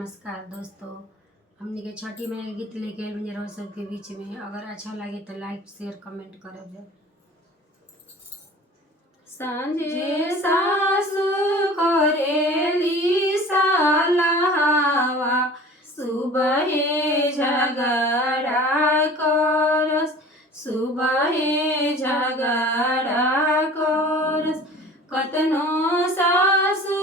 नमस्कार दोस्तों। हमने के छठी मैया के गीत लेके आइल बनी रउआ सबके बीच में। अगर अच्छा लगे तो लाइक शेयर कमेंट करब जा। सांझे सासु करेली सालावा, सुबहे झगड़ा करस, सुबहे झगड़ा करस। कतनो सासु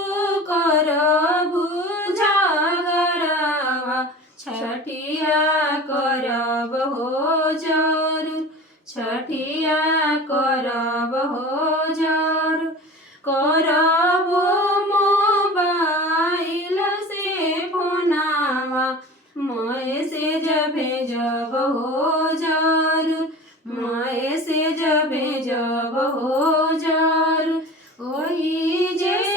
करबु झगड़ावा, छठिया करब हो जरूर, छठिया करब हो जरूर। करब मोबाइल से फोनावा, मैसेज भेजब हो जरूर, मैसेज भेजब हो जरूर। ओही जैसे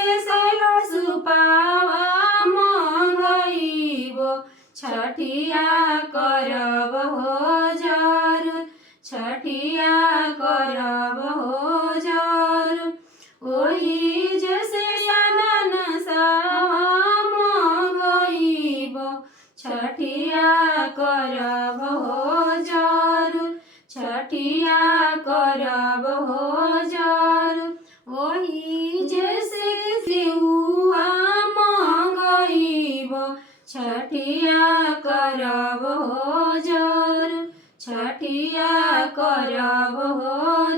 सुपावा मंगइबो, छठिया करब हो जरूर, छठिया करब हो जरूर। ओही जैसे अनन सावा मंगइबो, छठिया करब हो जरूर, छठिया करब हो जरूर। ओही जैसे सेउआ मंगइबो, छठिया करब हो जरूर, छठिया करब हो